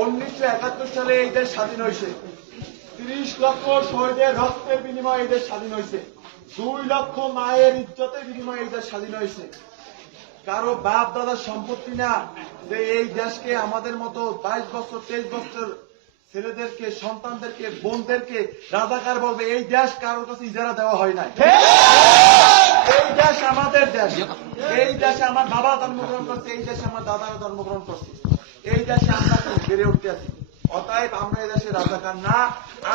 1971 সালে এই দেশ স্বাধীন হয়েছে। 30 লক্ষ শহীদের রক্তের বিনিময়ে এই দেশ স্বাধীন হয়েছে। 2 লক্ষ মায়ের ইজ্জতের বিনিময়ে এই দেশ স্বাধীন হয়েছে। কারো বাপ দাদার সম্পত্তি না যে এই দেশকে আমাদের মতো 22 বছর 23 বছর ছেলেদেরকে, সন্তানদেরকে, বোনদেরকে রাজাকার বলবে। এই দেশ কারোর কাছে ইজারা দেওয়া হয় নাই। এই দেশ আমাদের দেশ। এই দেশে আমার বাবা জন্মগ্রহণ করছে, এই দেশে আমার দাদারা জন্মগ্রহণ করছে, এই দেশে আমরা বেড়ে উঠতে আছি। অতএব আমরা এই দেশের রাজাকার না,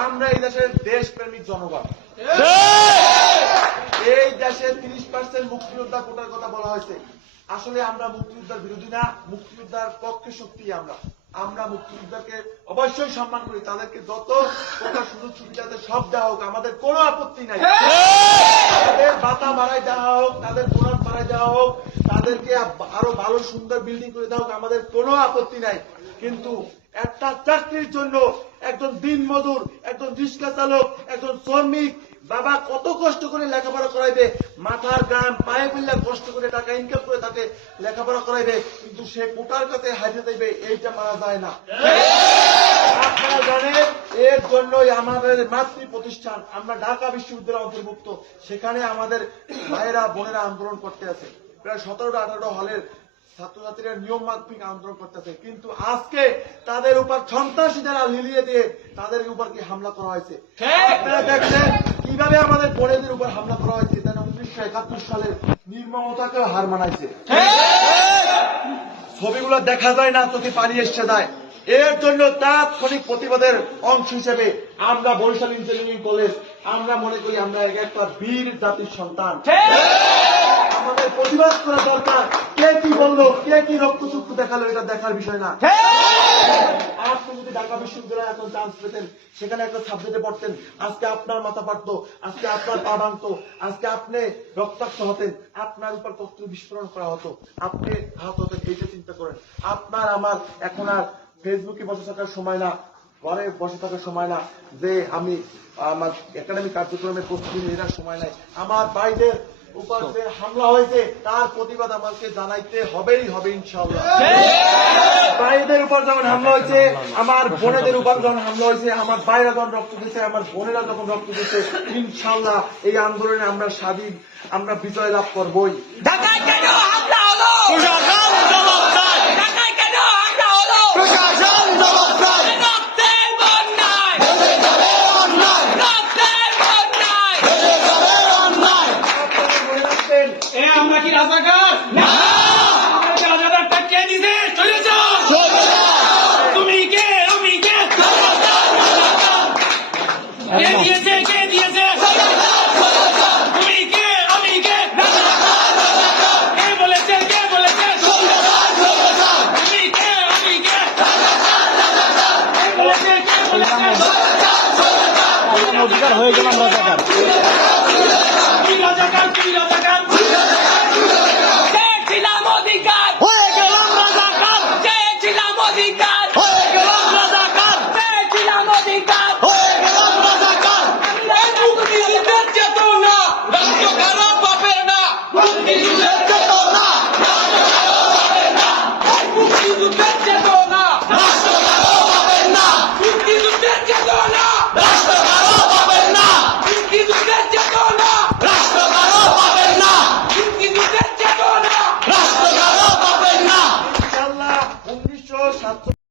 আমরা এই দেশের দেশপ্রেমিক জনগণ। এই দেশে 30% মুক্তিযোদ্ধা কোটার কথা বলা হয়েছে। আসলে আমরা মুক্তিযোদ্ধার বিরোধী না, মুক্তিযোদ্ধার পক্ষে শক্তি। আমরা মুক্তিযোদ্ধাকে অবশ্যই সম্মান করি। তাদেরকে যত প্রকার সুযোগ সুবিধা সব দেওয়া হোক, আমাদের কোনো আপত্তি নাই। তাদের ভাতা বাড়াই দেওয়া হোক, তাদের বোনাস বাড়াই দেওয়া হোক, তাদেরকে আরো ভালো সুন্দর বিল্ডিং করে দেওয়া হোক, আমাদের কোনো আপত্তি নাই। কিন্তু একটা চাকরির জন্য একজন দিনমজুর, একজন রিক্সা চালক, একজন শ্রমিক বাবা কত কষ্ট করে লেখাপড়া করাইবে, মাথার গাম পায়ে ফেললে কষ্ট করে টাকা ইনকাম করে তাকে লেখাপড়া করাইবে, কিন্তু সে কোটার কাছে হারিয়ে দেবে, এইটা মারা যায় না। আপনারা জানেন, এর জন্যই আমাদের মাতৃ প্রতিষ্ঠান, আমরা ঢাকা বিশ্ববিদ্যালয়ের অন্তর্ভুক্ত, সেখানে আমাদের ভাইয়েরা বোনেরা আন্দোলন করতে আছে। প্রায় 17-18 হলের ছাত্রছাত্রীরা নিয়ম মাফিক আন্দোলন করতেছে, কিন্তু আজকে তাদের উপর সন্ত্রাসী যারা লিলিয়ে দিয়ে তাদের উপর কি হামলা করা হয়েছে। আপনারা দেখছেন কিভাবে আমাদের বোনেদের উপর হামলা করা হয়েছে। 1971 সালের নির্মমতাকে হার মানাইছে। ছবিগুলো দেখা যায় না, চোখে পানি এসে যায়। এর জন্য তাৎক্ষণিক প্রতিবাদের অংশ হিসেবে আমরা বরিশাল ইঞ্জিনিয়ারিং কলেজ, আমরা মনে করি আমরা একটা বীর জাতির সন্তান। আমাদের প্রতিবাদ করা দরকার। কে কি বললো, কে কি রক্তচক্ষু দেখালো, এটা দেখার বিষয় না। আপনি যদি ঢাকা বিশ্ববিদ্যালয়ে এখন চান্স পেতেন, সেখানে একটা সাবজেক্টে পড়তেন, আজকে আপনার মাথা পারতো, আজকে আপনার পা ভাঙতো, আজকে আপনি রক্তাক্ত হতেন, আপনার উপর তথ্য বিস্ফোরণ করা হতো, আপনি আহত হতেন। এইটা চিন্তা করেন। আপনার আমার এখন আর ফেসবুকে বসে থাকার সময় না, ঘরে বসে থাকার সময় না, যে আমি আমার একাডেমিক কার্যক্রমে প্রস্তুতি নেওয়ার সময় নাই। আমার ভাইদের উপর যে হামলা হয়েছে তার প্রতিবাদ আমাকে জানাইতে হবে ইনশাআল্লাহ। ভাইদের উপর যখন হামলা হয়েছে, আমার বোনেদের উপর যখন হামলা হয়েছে, আমার ভাইরা যখন রক্ত দিচ্ছে, আমার বোনেরা যখন রক্ত দিচ্ছে, ইনশাআল্লাহ এই আন্দোলনে আমরা স্বাধীন, আমরা বিজয় লাভ করবই। ঢাকায় কেন হামলা হলো? প্রশাসন জবাব চায়। ঢাকায় কেন হামলা হলো? প্রশাসন জবাব চায়। রক্তের বন্যায়, রক্তের বন্যায়, এ আমরা কি রাজাকার? না। আমাদের রাজাকারটা কে দিছে? চলে যাও। তুমি কে, আমি কে? কে দিয়েছে, কে দিয়েছে? তুমি কে, আমি কে? কে বলেছে, কে বলেছে? তুমি কে, আমি কে? কে বলেছে, কে বলেছে? অধিকার হয়ে গেলাম রাজাকার। কি রাজাকার, কি রাজাকার? চেয়েছিলাম অধিকার, হয়ে গেলাম রাজাকার। চেয়েছিলাম অধিকার, হয়ে গেলাম রাজাকার। চেয়েছিলাম অধিকার। হয়ে গেলাম রাজাকার। মুক্তিযুদ্ধের চেতনা রাষ্ট্র কারো পাবে না। মুক্তিযুদ্ধের চেতনা রাষ্ট্র কারো পাবে না। মুক্তিযুদ্ধের চেতনা রাষ্ট্র কারো পাবে না। মুক্তিযুদ্ধের চেতনা রাষ্ট্র কারো পাবে না। মুক্তিযুদ্ধের চেতনা রাষ্ট্র কারো পাবে না। মুক্তিযুদ্ধের চেতনা রাষ্ট্র কারো পাবে না। ইনশাআল্লাহ 1947